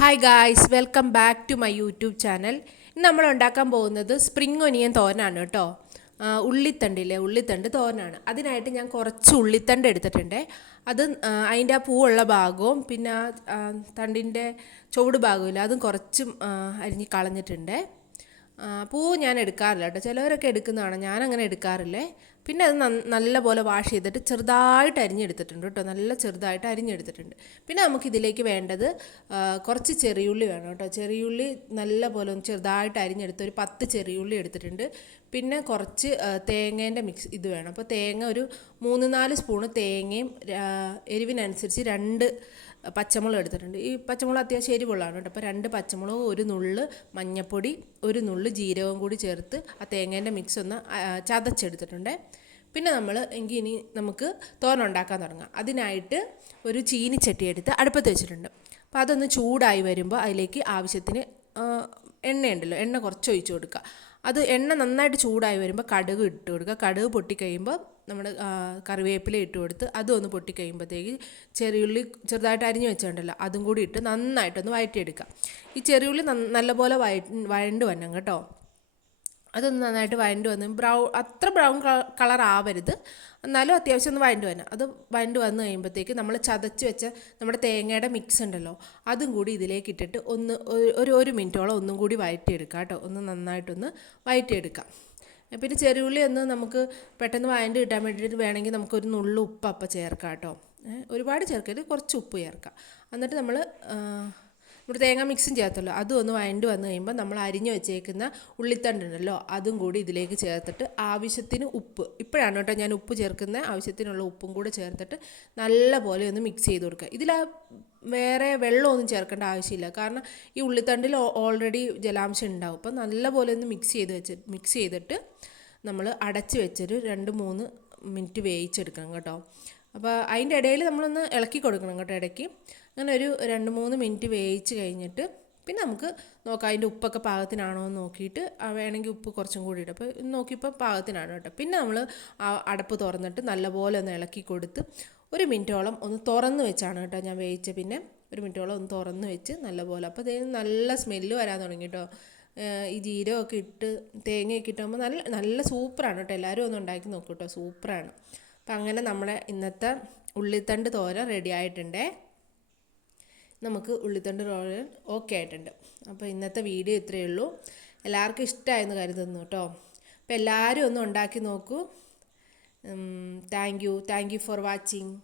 Hi guys, welcome back to my YouTube channel. ഇന്ന് നമ്മൾ ഉണ്ടാക്കാൻ പോകുന്നത് സ്പ്രിംഗ് ഒനിയൻ തോരനാണ് കേട്ടോ. ഉള്ളിത്തണ്ട് തോരനാണ്. അതിനായിട്ട് ഞാൻ കുറച്ച് ഉള്ളിത്തണ്ട് എടുത്തിട്ടുണ്ട്. അത് അതിൻ്റെ ആ പൂവുള്ള ഭാഗവും പിന്നെ തണ്ടിൻ്റെ ചുവട് ഭാഗമില്ല അതും കുറച്ചും അരിഞ്ഞ് കളഞ്ഞിട്ടുണ്ട്. പൂവ് ഞാൻ എടുക്കാറില്ല കേട്ടോ, ചിലവരൊക്കെ എടുക്കുന്നതാണ്, ഞാനങ്ങനെ എടുക്കാറില്ലേ. പിന്നെ അത് നല്ലപോലെ വാഷ് ചെയ്തിട്ട് ചെറുതായിട്ട് അരിഞ്ഞെടുത്തിട്ടുണ്ട് കേട്ടോ, നല്ല ചെറുതായിട്ട് അരിഞ്ഞെടുത്തിട്ടുണ്ട്. പിന്നെ നമുക്കിതിലേക്ക് വേണ്ടത് കുറച്ച് ചെറിയുള്ളി വേണം കേട്ടോ. ചെറിയുള്ളി നല്ലപോലെ ഒന്ന് ചെറുതായിട്ട് അരിഞ്ഞെടുത്ത് ഒരു 10 ചെറിയുള്ളി എടുത്തിട്ടുണ്ട്. പിന്നെ കുറച്ച് തേങ്ങേൻ്റെ മിക്സ് ഇത് വേണം. അപ്പോൾ തേങ്ങ ഒരു 3-4 സ്പൂണ് തേങ്ങയും എരിവിനനുസരിച്ച് 2 പച്ചമുളക് എടുത്തിട്ടുണ്ട്. ഈ പച്ചമുളക് അത്യാവശ്യം എരിവുള്ളതാണ് കേട്ടോ. അപ്പോൾ 2 പച്ചമുളക്, ഒരു നുള്ള് മഞ്ഞൾപ്പൊടി, ഒരു നുള്ള് ജീരകവും കൂടി ചേർത്ത് ആ തേങ്ങേൻ്റെ മിക്സ് ഒന്ന് ചതച്ചെടുത്തിട്ടുണ്ട്. പിന്നെ ഇനി നമുക്ക് തോരൻ ഉണ്ടാക്കാൻ തുടങ്ങാം. അതിനായിട്ട് ഒരു ചീനിച്ചട്ടി എടുത്ത് അടുപ്പത്ത് വെച്ചിട്ടുണ്ട്. അപ്പോൾ അതൊന്ന് ചൂടായി വരുമ്പോൾ അതിലേക്ക് ആവശ്യത്തിന് എണ്ണയുണ്ടല്ലോ, എണ്ണ കുറച്ച് ഒഴിച്ച് കൊടുക്കുക. അത് എണ്ണ നന്നായിട്ട് ചൂടായി വരുമ്പോൾ കടുക് ഇട്ട് കൊടുക്കുക. കടുക് പൊട്ടിക്കഴിയുമ്പോൾ നമ്മുടെ കറിവേപ്പില ഇട്ട് കൊടുത്ത് അതൊന്ന് പൊട്ടിക്കഴിയുമ്പോഴത്തേക്ക് ചെറിയുള്ളി ചെറുതായിട്ട് അരിഞ്ഞ് വെച്ചിട്ടുണ്ടല്ലോ അതും കൂടി ഇട്ട് നന്നായിട്ടൊന്ന് വഴറ്റിയെടുക്കുക. ഈ ചെറിയുള്ളി നല്ലപോലെ വഴണ്ട് വരണം കേട്ടോ. അതൊന്ന് നന്നായിട്ട് വഴണ്ട് വന്ന് അത്ര ബ്രൗൺ കളർ ആവരുത്, എന്നാലും അത്യാവശ്യം ഒന്ന് വഴണ്ട് വരണം. അത് വഴണ്ട് വന്ന് കഴിയുമ്പോഴത്തേക്ക് നമ്മൾ ചതച്ച് വെച്ച നമ്മുടെ തേങ്ങയുടെ മിക്സ് ഉണ്ടല്ലോ അതും കൂടി ഇതിലേക്ക് ഇട്ടിട്ട് ഒരു മിനിറ്റോളം ഒന്നും കൂടി വഴറ്റിയെടുക്കുക കേട്ടോ. ഒന്ന് നന്നായിട്ടൊന്ന് വഴറ്റിയെടുക്കാം. പിന്നെ ചെറിയുള്ളി ഒന്ന് നമുക്ക് പെട്ടെന്ന് വഴണ്ട് കിട്ടാൻ വേണ്ടിയിട്ട് വേണമെങ്കിൽ നമുക്കൊരു നുള്ളു ഉപ്പ് അപ്പം ചേർക്കാം കേട്ടോ. ഒരുപാട് ചേർക്കരുത്, കുറച്ച് ഉപ്പ് ചേർക്കാം. എന്നിട്ട് നമ്മുടെ തേങ്ങ മിക്സും ചേർത്തല്ലോ അതും ഒന്ന് വഴണ്ട് വന്ന് കഴിയുമ്പോൾ നമ്മൾ അരിഞ്ഞു വെച്ചേക്കുന്ന ഉള്ളിത്തണ്ടുണ്ടല്ലോ അതും കൂടി ഇതിലേക്ക് ചേർത്തിട്ട് ആവശ്യത്തിന് ഉപ്പ്, ഇപ്പോഴാണ് കേട്ടോ ഞാൻ ഉപ്പ് ചേർക്കുന്നത്, ആവശ്യത്തിനുള്ള ഉപ്പും കൂടെ ചേർത്തിട്ട് നല്ല പോലെ ഒന്ന് മിക്സ് ചെയ്ത് കൊടുക്കുക. ഇതിൽ വേറെ വെള്ളമൊന്നും ചേർക്കേണ്ട ആവശ്യമില്ല, കാരണം ഈ ഉള്ളിത്തണ്ടിൽ ഓൾറെഡി ജലാംശം ഉണ്ടാവും. അപ്പോൾ നല്ല പോലെ ഒന്ന് മിക്സ് ചെയ്തിട്ട് നമ്മൾ അടച്ച് വെച്ചൊരു 2-3 മിനിറ്റ് വേവിച്ചെടുക്കണം കേട്ടോ. അപ്പോൾ അതിൻ്റെ ഇടയിൽ നമ്മളൊന്ന് ഇളക്കി കൊടുക്കണം കേട്ടോ ഇടയ്ക്ക്. അങ്ങനെ ഒരു 2-3 മിനിറ്റ് വേവിച്ച് കഴിഞ്ഞിട്ട് പിന്നെ നമുക്ക് നോക്കാം അതിൻ്റെ ഉപ്പൊക്കെ പാകത്തിനാണോ എന്ന് നോക്കിയിട്ട് വേണമെങ്കിൽ ഉപ്പ് കുറച്ചും കൂടി ഇടും. അപ്പോൾ നോക്കിയപ്പോൾ പാകത്തിനാണ് കേട്ടോ. പിന്നെ നമ്മൾ അടപ്പ് തുറന്നിട്ട് നല്ലപോലെ ഒന്ന് ഇളക്കി കൊടുത്ത് 1 മിനിറ്റോളം ഒന്ന് തുറന്ന് വെച്ചാണ് കേട്ടോ ഞാൻ വേവിച്ചത്. പിന്നെ 1 മിനിറ്റോളം ഒന്ന് തുറന്ന് വെച്ച് നല്ലപോലെ, അപ്പോൾ ഇതിന് നല്ല സ്മെല്ല് വരാൻ തുടങ്ങി കേട്ടോ. ഈ ജീരകമൊക്കെ ഇട്ട് തേങ്ങയൊക്കെ ഇട്ടാകുമ്പോൾ നല്ല സൂപ്പറാണ് കേട്ടോ. എല്ലാവരും ഒന്ന് ഉണ്ടാക്കി നോക്കൂ കേട്ടോ, സൂപ്പറാണ്. അപ്പം അങ്ങനെ നമ്മുടെ ഇന്നത്തെ ഉള്ളിത്തണ്ട് തോരൻ റെഡി ആയിട്ടുണ്ടേ. നമുക്ക് ഉള്ളിത്തണ്ട് തോരൻ ഓക്കെ ആയിട്ടുണ്ട്. അപ്പോൾ ഇന്നത്തെ വീഡിയോ ഇത്രയേ ഉള്ളൂ. എല്ലാവർക്കും ഇഷ്ടമായെന്ന് കരുതുന്നു കേട്ടോ. അപ്പോൾ എല്ലാവരും ഒന്ന് ഉണ്ടാക്കി നോക്കൂ. Thank you for watching.